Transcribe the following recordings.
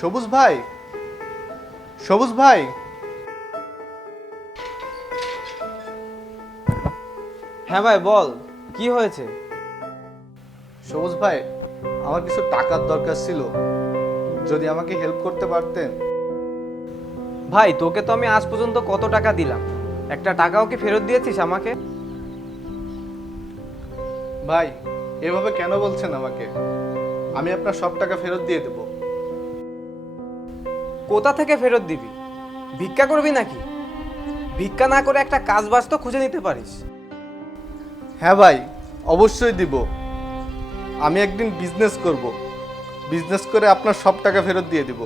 সবুজ ভাই, সবুজ ভাই। হ্যাঁ ভাই বল, কি হয়েছে? সবুজ ভাই, আমার কিছু টাকার দরকার ছিল, যদি আমাকে হেল্প করতে পারতেন। ভাই তোকে তো আমি আজ পর্যন্ত কত টাকা দিলাম, একটা টাকাও কি ফেরত দিয়েছিস আমাকে? ভাই, এভাবে কেন বলছেন আমাকে? আমি আপনার সব টাকা ফেরত দিয়ে দেব। কোথা থেকে ফেরত দিবি? ভিক্ষা করবি নাকি? ভিক্ষা না করে একটা কাজ বাজ তো খুঁজে নিতে পারিস। হ্যাঁ ভাই, অবশ্যই দিব। আমি একদিন বিজনেস করব, বিজনেস করে আপনার সব টাকা ফেরত দিয়ে দেব।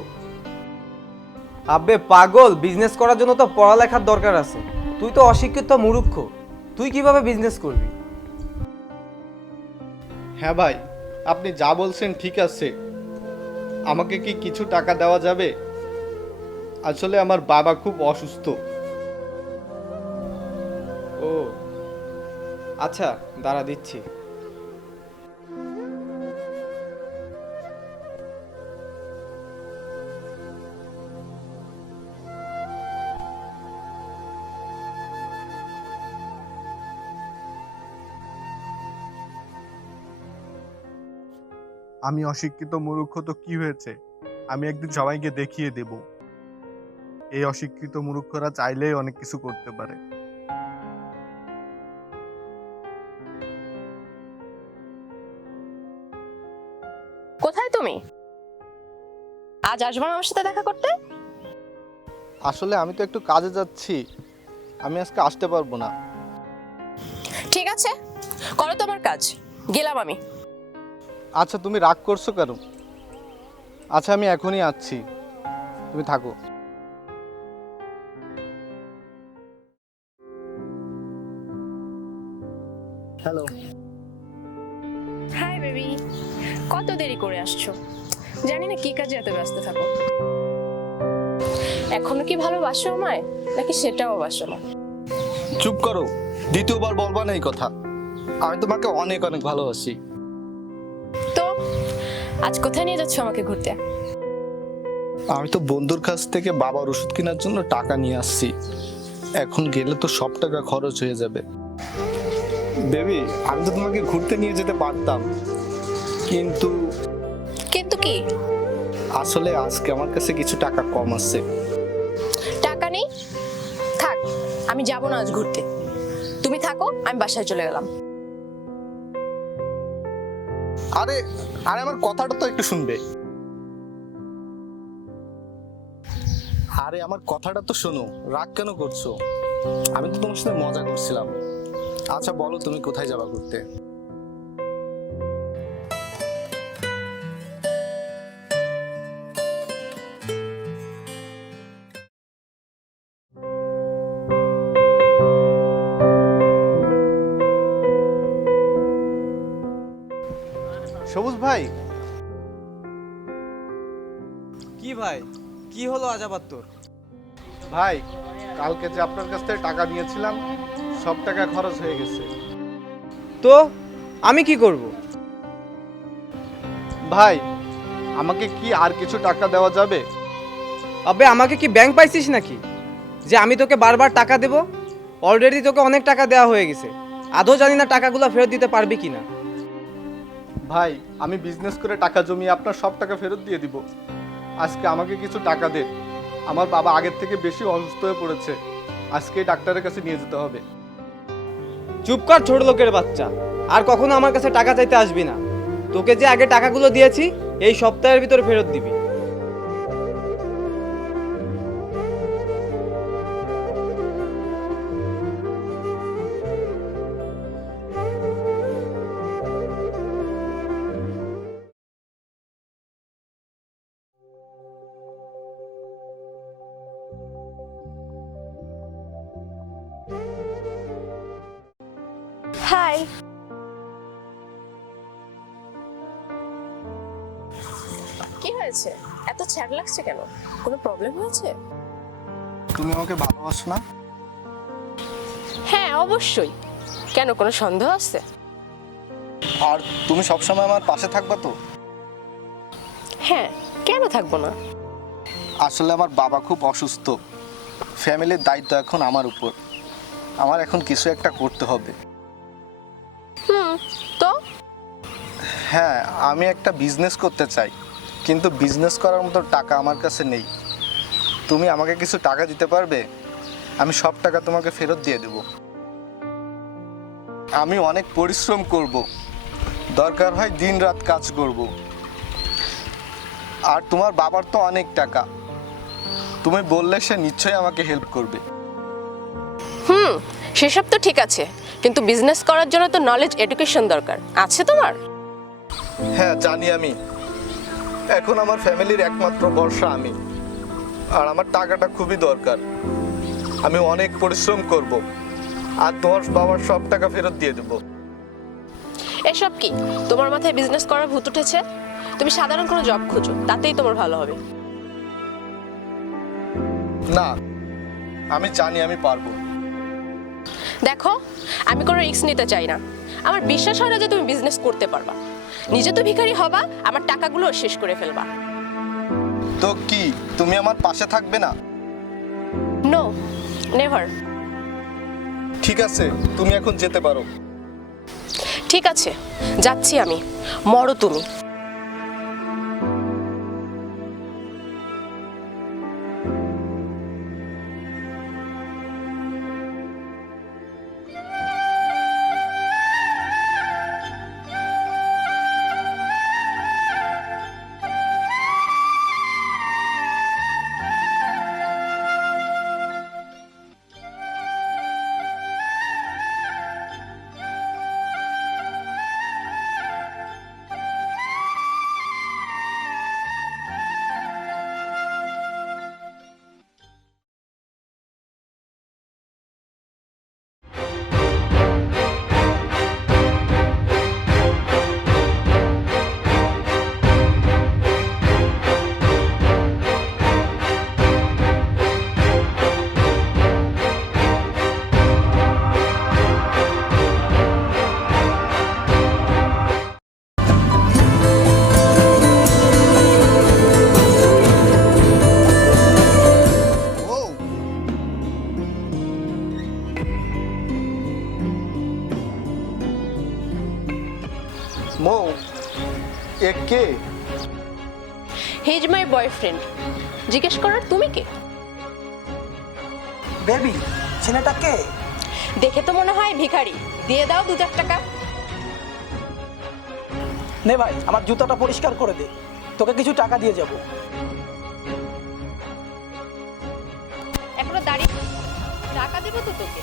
আবে পাগল, বিজনেস করার জন্য তো পড়ালেখার দরকার আছে। তুই তো অশিক্ষিত মূর্খ, তুই কিভাবে বিজনেস করবি? হ্যাঁ ভাই, আপনি যা বলছেন ঠিক আছে। আমাকে কি কিছু টাকা দেওয়া যাবে? আসলে আমার বাবা খুব অসুস্থ। ও আচ্ছা, দাঁড়া দিচ্ছি। আমি অশিক্ষিত মূর্খ তো কি হয়েছে, আমি একদিন সবাইকে দেখিয়ে দেব। এই অশিক্ষিত মূর্খরা চাইলেই অনেক কিছু করতে পারে। কোথায় তুমি? আজ আসবে না আমার সাথে দেখা করতে? আসলে আমি তো একটু কাজে যাচ্ছি, আমি আজকে আসতে পারবো না। ঠিক আছে, করো তোমার কাজ, গেলাম আমি। আচ্ছা, তুমি রাগ করছো কেন? আচ্ছা, আমি এখনই আসছি, তুমি থাকো। হ্যালো। হাই বেবি, কত দেরি করে আসছো? জানি না কি কাজে এত ব্যস্ত থাকো। এখনো কি ভালোবাসো আমায়, নাকি সেটাও বাসো না? চুপ করো, দ্বিতীয়বার বলবা না এই কথা। আমি তোমাকে অনেক অনেক ভালোবাসি। তো আজ কোথায় নিয়ে যাচ্ছ আমাকে ঘুরতে? আমি তো বন্ধুর কাছ থেকে বাবার ওষুধ কেনার জন্য টাকা নিয়ে আসছি, এখন গেলে তো সব টাকা খরচ হয়ে যাবে। বেবি, আমি তো তোমাকে ঘুরতে নিয়ে যেতে পারতাম, কিন্তু কিন্তু কি? আসলে আজকে আমার কাছে কিছু টাকা কম আছে। টাকা নেই? থাক, আমি যাব না আজ ঘুরতে। তুমি থাকো, আমি বাসায় চলে গেলাম। আরে আরে আমার কথাটা তো একটু শুনবে। আরে আমার কথাটা তো শোনো, রাগ কেন করছো? আমি তো তোমার সাথে মজা করছিলাম। আচ্ছা বলো, তুমি কোথায় যাবা ঘুরতে? সবুজ ভাই। কি ভাই, কি হলো আজ আবার তোর? ভাই, কালকে যে আপনার কাছ থেকে টাকা নিয়েছিলাম, সব টাকা খরচ হয়ে গেছে। তো আমি কি করব? ভাই, আমাকে কি আর কিছু টাকা দেওয়া যাবে? আবে আমাকে কি ব্যাংক পাইছিস নাকি যে আমি তোকে বারবার টাকা দেব? অলরেডি তোকে অনেক টাকা দেওয়া হয়ে গেছে, আদৌ জানি না টাকাগুলো ফেরত দিতে পারবি কিনা। ভাই, আমি বিজনেস করে টাকা জমিয়ে আপনার সব টাকা ফেরত দিয়ে দিব। আজকে আমাকে কিছু টাকা দেন, আমার বাবা আগের থেকে বেশি অসুস্থ হয়ে পড়েছে, আজকে ডাক্তারের কাছে নিয়ে যেতে হবে। চুপ কর ছোট লোকের বাচ্চা, আর কখনো আমার কাছে টাকা চাইতে আসবি না। তোকে যে আগে টাকাগুলো দিয়েছি এই সপ্তাহের ভিতরে ফেরত দিবি। হাই। কি হয়েছে, এত ছ্যাদ লাগছে কেন? কোনো প্রবলেম হয়েছে? তুমি আমাকে ভালোবাসো না? হ্যাঁ অবশ্যই, কেন কোনো সন্দেহ আছে? আর তুমি সবসময় আমার পাশে থাকবা তো? হ্যাঁ, কেন থাকবো না? আসলে আমার বাবা খুব অসুস্থ, ফ্যামিলির দায়িত্ব এখন আমার উপর। আমার এখন কিছু একটা করতে হবে। তো হ্যাঁ, আমি একটা বিজনেস করতে চাই, কিন্তু বিজনেস করার মতো টাকা আমার কাছে নেই। তুমি আমাকে কিছু টাকা দিতে পারবে? আমি সব টাকা তোমাকে ফেরত দিয়ে দেব। আমি অনেক পরিশ্রম করব, দরকার হয় দিন রাত কাজ করব। আর তোমার বাবার তো অনেক টাকা, তুমি বললে সে নিশ্চয়ই আমাকে হেল্প করবে। সেসব তো ঠিক আছে, কিন্তু বিজনেস করার জন্য তো নলেজ এডুকেশন দরকার। আছে তোমার? হ্যাঁ জানি আমি। এখন আমার ফ্যামিলির একমাত্র ভরসা আমি, আর আমার টাকাটা খুবই দরকার। আমি অনেক পরিশ্রম করব, আর তোমার বাবার সব টাকা ফেরত দিয়ে দেবো। এসব কি তোমার মাথায় বিজনেস করার ভূত উঠেছে? তুমি সাধারণ কোনো জব খুঁজো, তাতেই তোমার ভালো হবে। না, আমি জানি আমি পারবো। দেখো, আমি কোনো রিস্ক নিতে চাই না। আমার বিশ্বাস হয় না যে তুমি বিজনেস করতে পারবা। নিজে তো ভিখারি হবা, আমার টাকাগুলো শেষ করে ফেলবা। তো কি তুমি আমার পাশে থাকবে না? No, never. ঠিক আছে, তুমি এখন যেতে পারো। ঠিক আছে, যাচ্ছি আমি। মরো তুমি। ও মৌ, এ কে? He is my boyfriend. জিজ্ঞেস করার তুমি কে? বেবি, ছেলেটা কে? দেখে তো মনে হয় ভিখারি। দিয়ে দাও 2-4 টাকা। নে ভাই, আমার জুতাটা পরিষ্কার করে দে, তোকে কিছু টাকা দিয়ে যাব। এখনো দাঁড়িয়ে টাকা দেবো তো তোকে।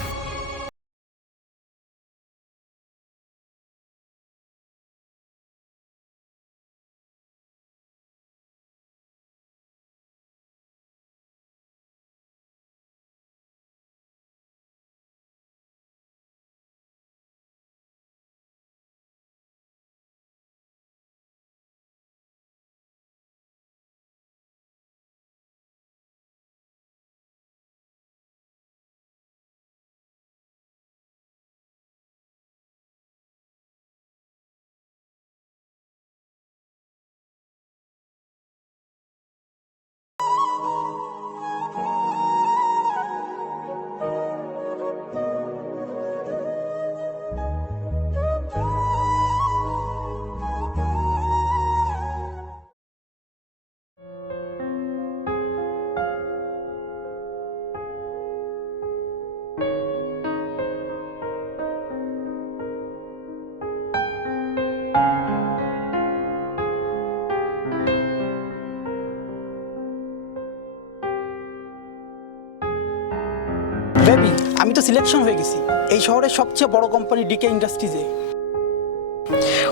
বেবি, আমি তো সিলেকশন হয়ে গেছি এই শহরের সবচেয়ে বড় কোম্পানি ডিকে ইন্ডাস্ট্রিজে।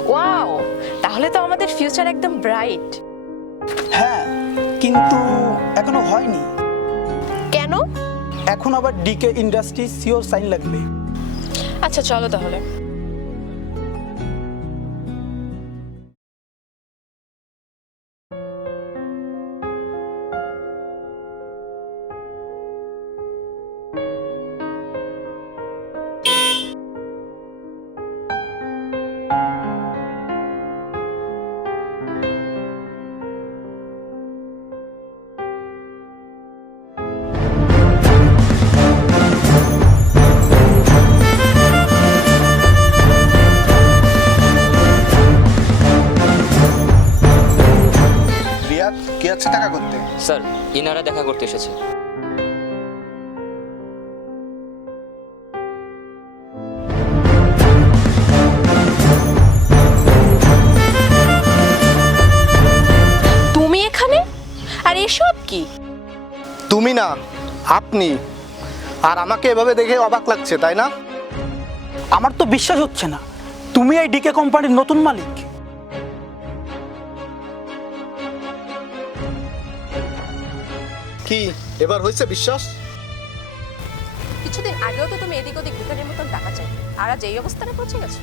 ওয়াও, তাহলে তো আমাদের ফিউচার একদম ব্রাইট। হ্যাঁ, কিন্তু এখনো হয়নি। কেন? এখন আবার ডিকে ইন্ডাস্ট্রিজ সিওর সাইন লাগবে। আচ্ছা চলো তাহলে। ডাকছে টাকা করতে? স্যার, ইনারা দেখা করতে এসেছে। তুমি এখানে? আর এসব কি? তুমি না, আপনি। আর আমাকে এভাবে দেখে অবাক লাগছে, তাই না? আমার তো বিশ্বাস হচ্ছে না তুমি এই ডিকে কোম্পানির নতুন মালিক। কি এবার হয়েছে বিশ্বাস? কিছুদিন আগেও তো তুমি এদিক ওদিক ভিখারির মতন টাকা চাই, আর আজ এই অবস্থানে পৌঁছে গেছো।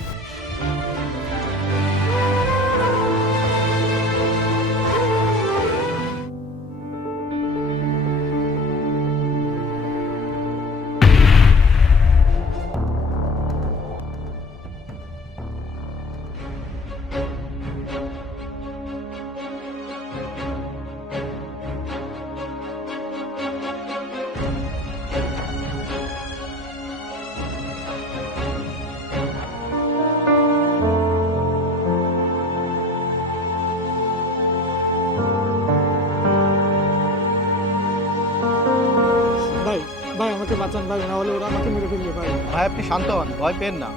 ভাই ভাই আমাকে বাঁচান ভাই, না হলে ওরা আমাকে মেরে ফেলবে ভাই। ভাই আপনি শান্ত হন, ভয় পেন না।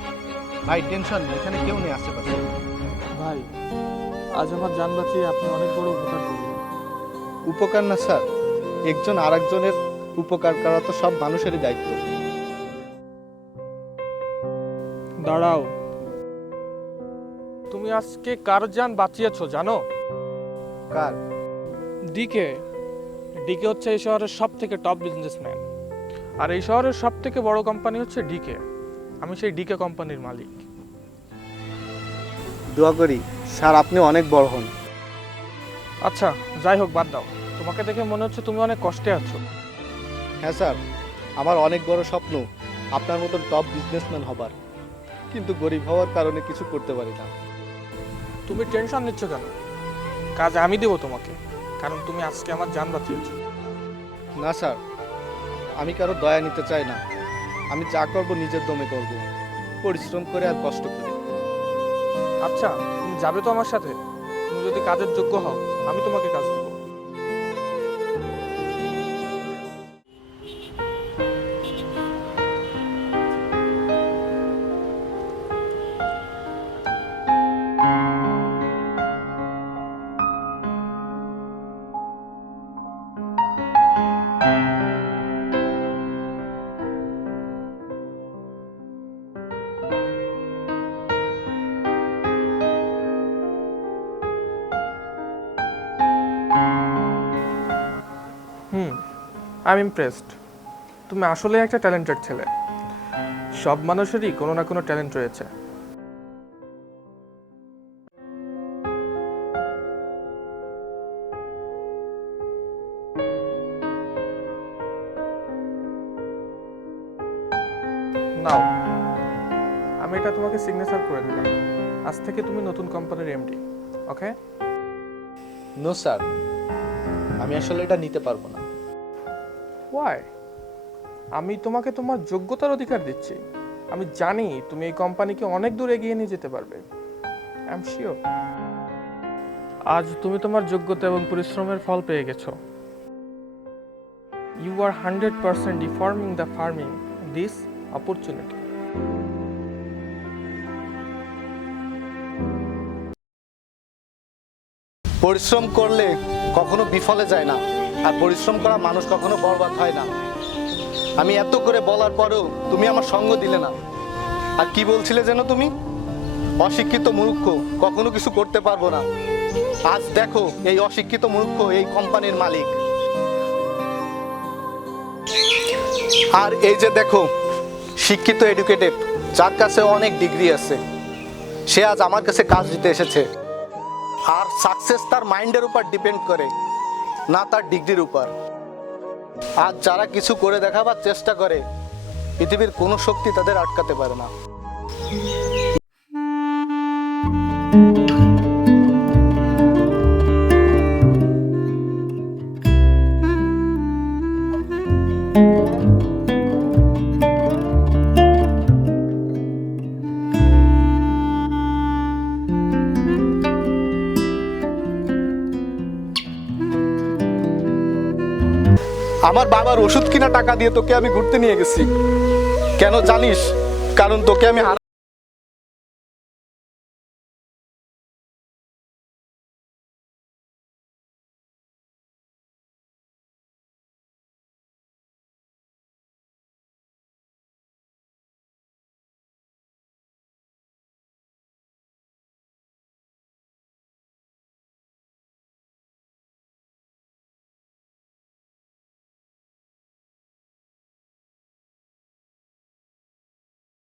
ভাই টেনশন নেই, এখানে কেউ নেই আশেপাশে। ভাই আজ আমার জান বাঁচিয়ে আপনি অনেক বড় উপকার করলেন। উপকার না স্যার, একজন আরেকজনের উপকার করা তো সব মানুষেরই দায়িত্ব। দাঁড়াও, তুমি আজকে কার জান বাঁচিয়েছো জানো? কার? ডিকে। ডিকে হচ্ছে এই শহরের সব থেকে টপ বিজনেসম্যান, আর এই শহরের সব থেকে বড় কোম্পানি হচ্ছে ডিকে। আমি সেই ডিকে কোম্পানির মালিক। দোয়া করি স্যার আপনি অনেক বড় হন। আচ্ছা যাই হোক, বাদ দাও। তোমাকে দেখে মনে হচ্ছে তুমি অনেক কষ্টে আছো। হ্যাঁ স্যার, আমার অনেক বড় স্বপ্ন আপনার মতন টপ বিজনেসম্যান হবার, কিন্তু গরিব হওয়ার কারণে কিছু করতে পারি না। তুমি টেনশন নিচ্ছ কেন? কাজ আমি দেবো তোমাকে, কারণ তুমি আজকে আমার জান বাঁচিয়েছো। না স্যার, আমি কারো দয়া নিতে চাই না। আমি যা করব নিজের দমে করব, পরিশ্রম করে আর কষ্ট করে। আচ্ছা তুমি যাবে তো আমার সাথে? তুমি যদি কাজের যোগ্য হও আমি তোমাকে কাজ দেবো। I am impressed. তুমি আসলে একটা ট্যালেন্টেড ছেলে। সব মানুষেরই কোনো না কোনো ট্যালেন্ট রয়েছে। নাও, আমি এটা তোমাকে সিগনেচার করে দিলাম। আজ থেকে তুমি নতুন কোম্পানির এমডি। ওকে? নো স্যার, আমি আসলে এটা নিতে পারবো না। ওয়াই? আমি তোমাকে তোমার যোগ্যতার অধিকার দিচ্ছি। আমি জানি তুমি এই কোম্পানিকে অনেক দূর এগিয়ে নিয়ে যেতে পারবে। I am sure. আজ তুমি তোমার যোগ্যতা এবং পরিশ্রমের ফল পেয়ে গেছো। You are 100% deforming the farming this opportunity. পরিশ্রম করলে কখনো বিফলে যায় না, আর পরিশ্রম করা মানুষ কখনো বরবাদ হয় না। আমি এত করে বলার পরেও তুমি আমার সঙ্গ দিলে না। আর কি বলছিলে যেন তুমি? অশিক্ষিত মূর্খ, কখনো কিছু করতে পারবো না। আজ দেখো এই অশিক্ষিত মূর্খ এই কোম্পানির মালিক। আর এই যে দেখো শিক্ষিত এডুকেটেড, যার কাছে অনেক ডিগ্রি আছে, সে আজ আমার কাছে কাজ দিতে এসেছে। আর সাকসেস তার মাইন্ডের উপর ডিপেন্ড করে, না তার ডিগ্রির উপর। আজ যারা কিছু করে দেখাবার চেষ্টা করে, পৃথিবীর কোনো শক্তি তাদের আটকাতে পারে না। আমার বাবার ওষুধ কিনা টাকা দিয়ে তোকে আমি ঘুরতে নিয়ে গেছি। কেন জানিস? কারণ তোকে আমি